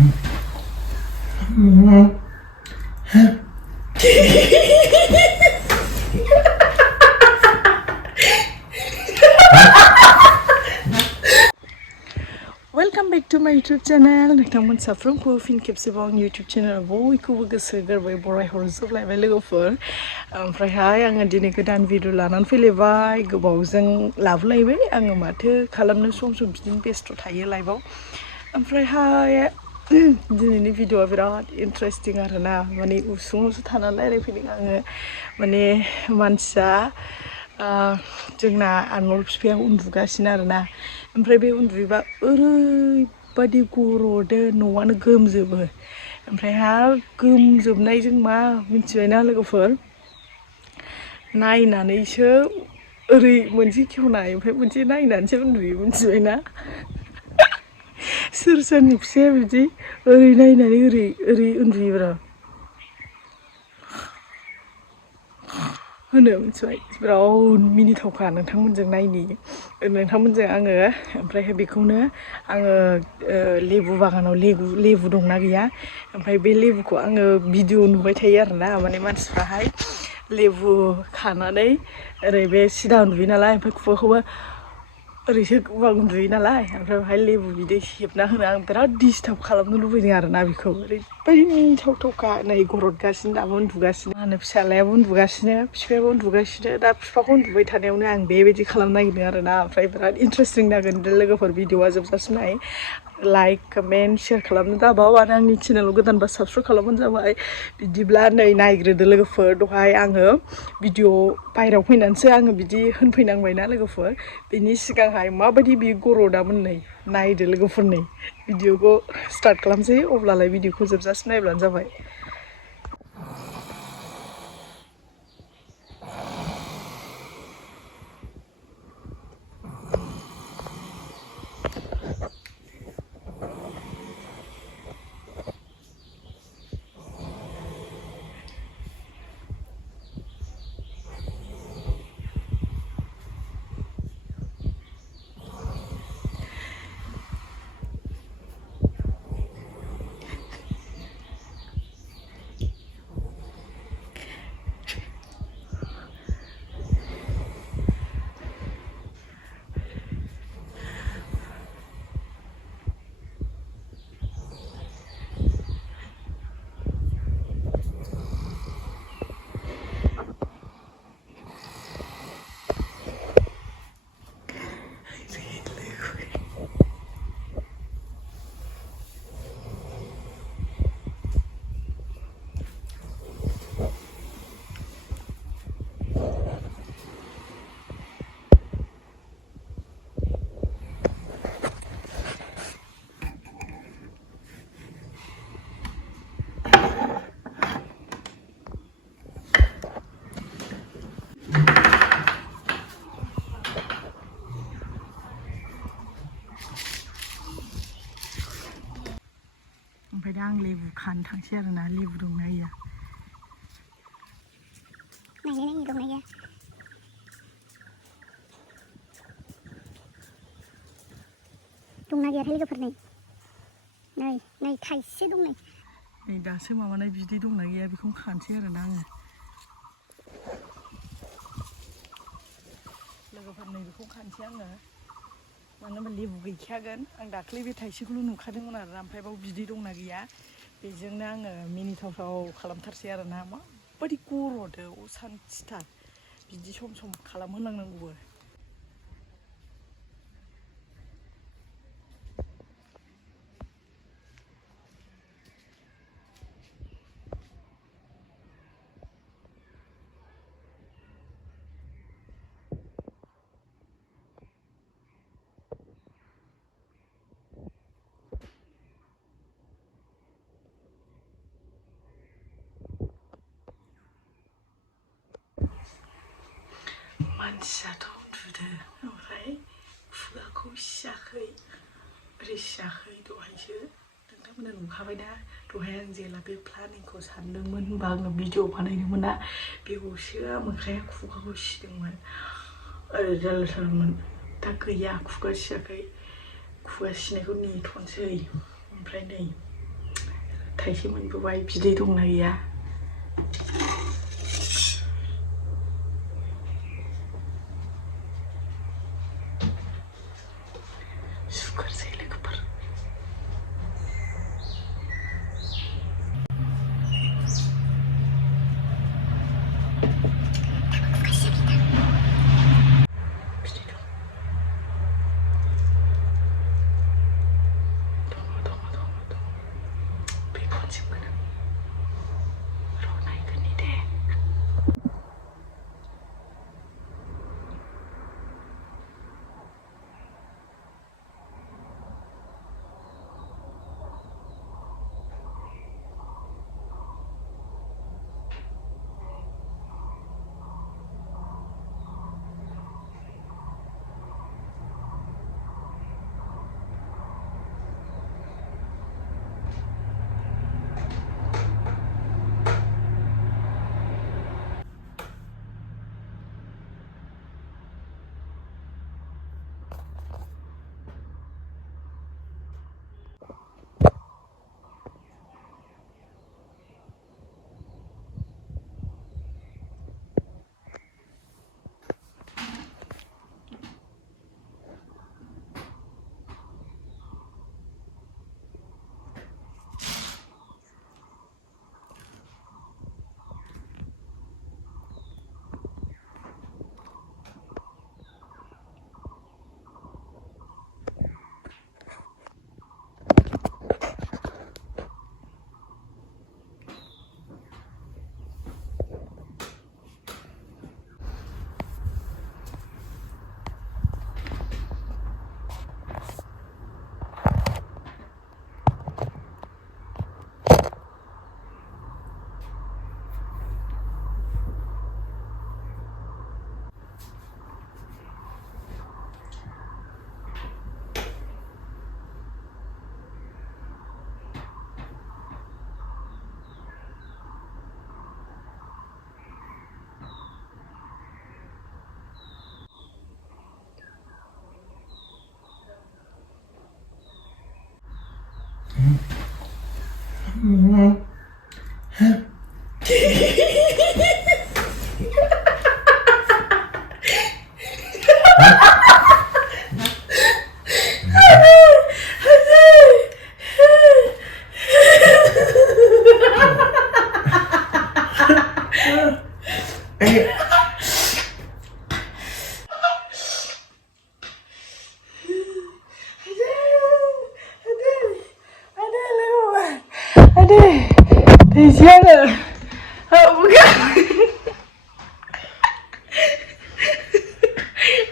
Welcome back to my YouTube channel. नोंथांमोन साफ्रोमखौ फिन खेबसेबाव आंनि YouTube channel बयखौबो गोसो गोरबोयै बरायहरजोबलायबाय लोगोफोर ओमफ्रायहाय आङो दिनै गोदान भिडिअ लानानै फैलायबाय गोबावजों लाबोलायबाय आङो माथो खालामनो सम बिदिनो बेस्थ' थायो लाइफआव ओमफ्रायहाय दिनैनि भिडिअआ बिराद इन्टारेस्टिं आरोना माने उसुङावसो थानानै रायलायफैदों आङो माने मानसिया जोंना आनमल बिफाया उन्दुगासिनो आरोना ओमफ्राय बे उन्दुयोबा ओरैबादि गर'दो न'आनो गोमजोबो ओमफ्रायहा गोमजोबनायजों मा मिथिबायना लोगोफोर नायनानैसो ओरै मोनसे खेवनाय ओमफ्राय मोनसे नायनानैसो उन्दुयो मिथिबायना सोर सोरनि फिसाया बिदि ओरै नायनानै ओरै उन्दुयोब्रा होनो मिथिबाय बिराद मिनिथावखा नोंथांमोनजों नायनि नोंथांमोनजों आङो ओमफ्रायहाय बेखौनो आङो लेबु बागानाव लेबु दंना गैया ओमफ्राय बे लेबुखौ आङो भिडिअ नुबाय थायो आरोना माने मानसिफ्राहाय लेबु खानानै ओरै बे सिदा उन्दुयो नालाय ओमफ्राय खुगाखौबो ओरैसो गोबां उन्दुयो नालाय ओमफ्राय बेवहाय लेबु बिदै सेबना होनो आं बिराद डिस्टार्ब खालामनो लुबैदों आरोना बेखौ ओरैबायदि मिनिथावथावखा नै गरदगासिनो दाबो उन्दुगासिनो मा होनो फिसालायाबो उन्दुगासिनो बिफायाबो उन्दुगासिनो दा बिफाखौ उन्दुबाय थानायावनो आं बेबायदि खालामनो नागिरदों आरोना ओमफ्राय बिराद इन्टारेस्टिं जागोन लोगोफोर भिडिअआ जोबजासिम नाय लाइक कमेन्ट शेयार खालामनो दाबाव आरो आंनि चेनेलाव गोदानबा साबस्क्राइब खालामबानो जाबाय बिदिब्ला नै नायग्रोदो लोगोफोर दहाय आङो भिडिअ बाहेरायाव फैनानैसो आङो बिदि होनफैनांबायना लोगोफोर बेनि सिगांहाय माबायदि बे गरदामोन नै नायदो लोगोफोर नै भिडिअखौ स्टार्ट खालामसै अब्लालाय भिडिअखौ जोबजासिम नायब्लानो जाबाय ओमफ्राय दा आं लेबु खानो थांसै आरोना लेबु दंना गैया नायनो दंना गैया दंना गैयाथाय लोगोफोर नै थाइसे दं नै दासो माबानाय बिदै दंना गैया बेखौनो खानोसै आरोना आङो लोगोफोर नै बेखौ खानोसै आङो मानो होनबा लेबु गैखायागोन आं दाख्लै बे थाइसेखौल' नुखादोंमोन आरोना ओमफ्राय बाव बिदै दंना गैया बेजोंनो आङो मिनिथावथाव खालामथारसै आरोना माबायदि गर'दो असान्थिथार बिदि सम सम खालामहोलांनांगौबो मानसियाथ' उन्दुदो ओमफ्राय खुगाखौ सियाखै ओरै सियाखै दहायसो नोंथांमोना नुखाबाय दा दहाय आं जेला बे प्लानिंखौ सानदोंमोन होनबा आङो भिडिअ बानायदोंमोन ना बेयावसो मोखाया खुगाखौ सिदोंमोन ओरै जालसालमोन दा गैया खुगा सियाखै खुगा सिनायखौ नेथ'नोसै ओमफ्राय नै थाइसे मोनबोबाय बिदै दंना गैया सुगारसै लोगोफोर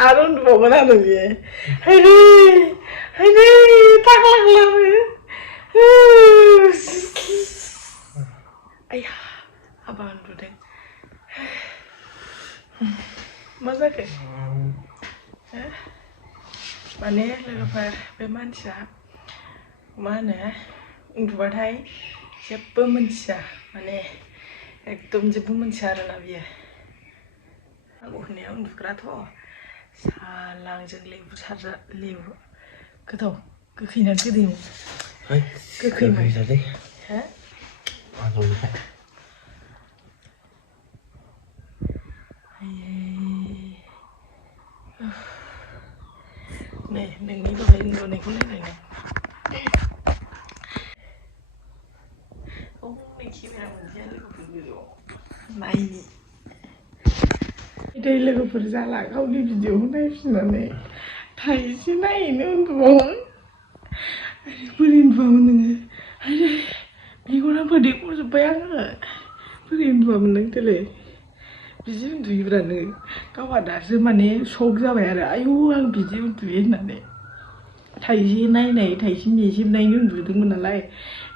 I don't know what I'm doing. Hey, ayah, abang Undunai. Masa ke? Mana लोगोफोर बे मानसिया मा होनो उन्दुबाथाय जेबो मोनथिया माने एकदम जेबो मोनथिया आरोना बियो आं उन्दुनाया उन्दुग्राथ' साला आंजों लेबु सारजा लेबु गोथाव गोखैना गोदैमोन गोखैमोन हो नै नोंनि दहाय उन्दुनायखौ नायनाय नै केमेरा मोनसेया लोगोफोर गोजौआव नायनि दै लोगोफोर जाला गावनि भिडिअखौ नायफिननानै थाइसे नायैनो उन्दुबावो बोरै उन्दुआमोन नोङो आरे मेगना मोदै गजोब्बाय आङो बोरै उन्दुआमोन नों देलाय बिदि उन्दुयोब्रा नों गावहा दासो माने शक जाबाय आरो आयौ आं बिदि उन्दुयो होननानै थाइसे नायनाय थाइसे मेजेबनायनि उन्दुदोंमोन नालाय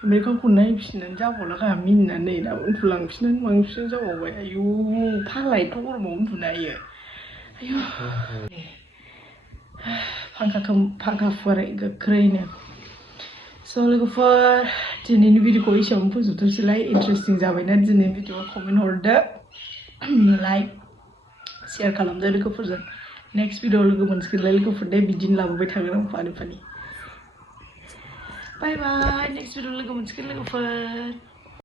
ओमफ्राय गावखौ नायफिननानै जाबावला गाहा मिनिनानै दा उन्दुलांफिननानै मांफिननानै जाबावबाय आयौ फाग्ला एथ' गरमाव उन्दुनो हायो आयौ फांखा फुवारै गोख्रैनो स' लोगोफोर दिनैनि भिडिअखौ एसेयावनो फोजोबथोंसैलाय इन्टारेस्टिं जाबायना दिनैनि भिडिअआ कमेन्ट हरदो लाइक शेयार खालामदो लोगोफोरजों नेक्स्ट भिडिअ लोगो मोनसिगोनलाय लोगोफोर दे बिदिनो लाबोबाय थागोन आं फानि बाय बाय नेक्स्ट भिडिअ लोगो मोनसिगोन लोगोफोर